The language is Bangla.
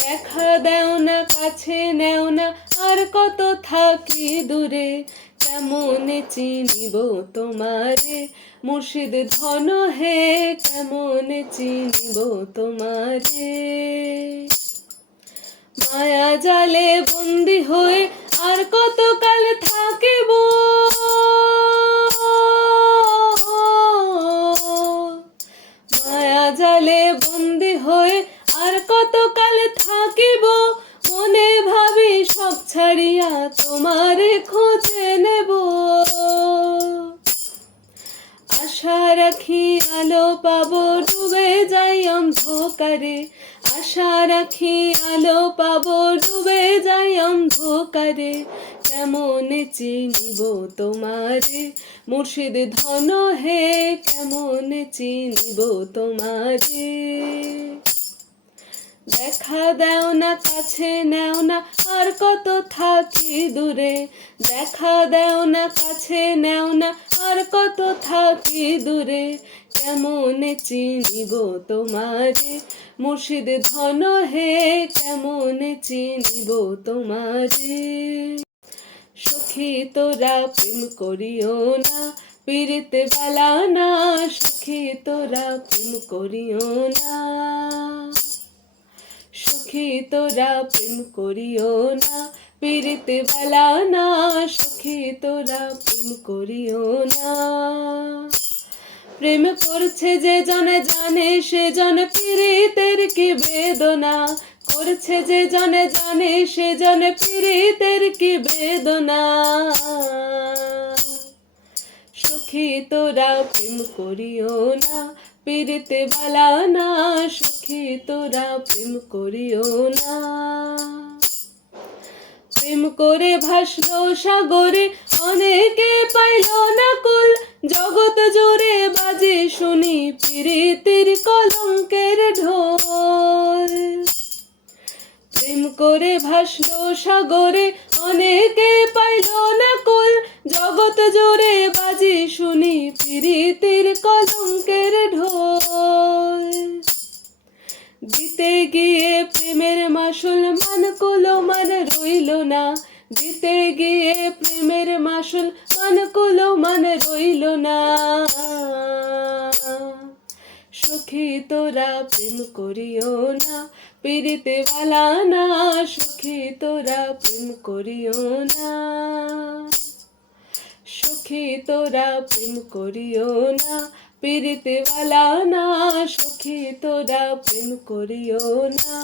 দেখা দেও না, কাছে নেও না, আর কত থাকি দূরে। কেমন চিনিব তোমারে মুর্শিদ ধন হে, কেমন চিনিব তোমারে। মায়া জালে বন্দি হয়ে আর কত কাল থাকিব, মায়া জালে বন্দি হয়ে আর কত কাল থাকিব। মনে ভাবি সব ছাড়িয়া তোমারে খুঁজে নেব। আশা রাখি আলো পাবো, ডুবে যাই অন্ধকারে। আশা রাখি আলো পাবো, ডুবে যাই অন্ধকারে। কেমন চিনিব তোমারে মুর্শিদ ধন হে, কেমন চিনিব তোমারে। দেখা দেও না, কাছে নেও না, আর কত থাকি দূরে। দেখা দেও না, কাছে নেও না, আর কত থাকি দূরে। কেমন চিনিব তোমারে মুর্শিদ ধন হে, কেমন চিনিব তোমারে। সখী তোরা প্রেম করিও না, পীড়িতে বালা না। সখী তোরা প্রেম করিও না, সখী তোরা প্রেম করিও না, পীড়িতে বালা না। সখী তোরা প্রেম করিও না। প্রেম করছে যে জনে জানে, সে জন পীড়িতের কি বেদনা। করছে যে জনে জানে, সে জন পীড়িতের কি বেদনা। সখী তোরা প্রেম করিও না, পীড়িতে বালা না। সখী তোরা প্রেম করিও না। প্রেম করে ভাসলো সাগরে, অনেকে পাইল না কুল। জগৎ জুড়ে বাজে শুনি পীড়িতের কলঙ্কের ঢোল। প্রেম করে ভাসলো সাগরে, অনেকে পাইল না কুল। জগৎ জুড়ে বাজে শুনি পীড়িতের কলঙ্কের ঢোল। দিতে গিয়ে প্রেমের মাসুল মান কুলো মান রইল না। দিতে গিয়ে প্রেমের মাসুল মান কুলো মান রইল না। সখী তোরা প্রেম করিও না, পীড়িতে বালা না। সখী তোরা প্রেম করিও না, সখী তোরা প্রেম করিও না, পীড়িতে বালা না। সখী তোরা প্রেম করিও না।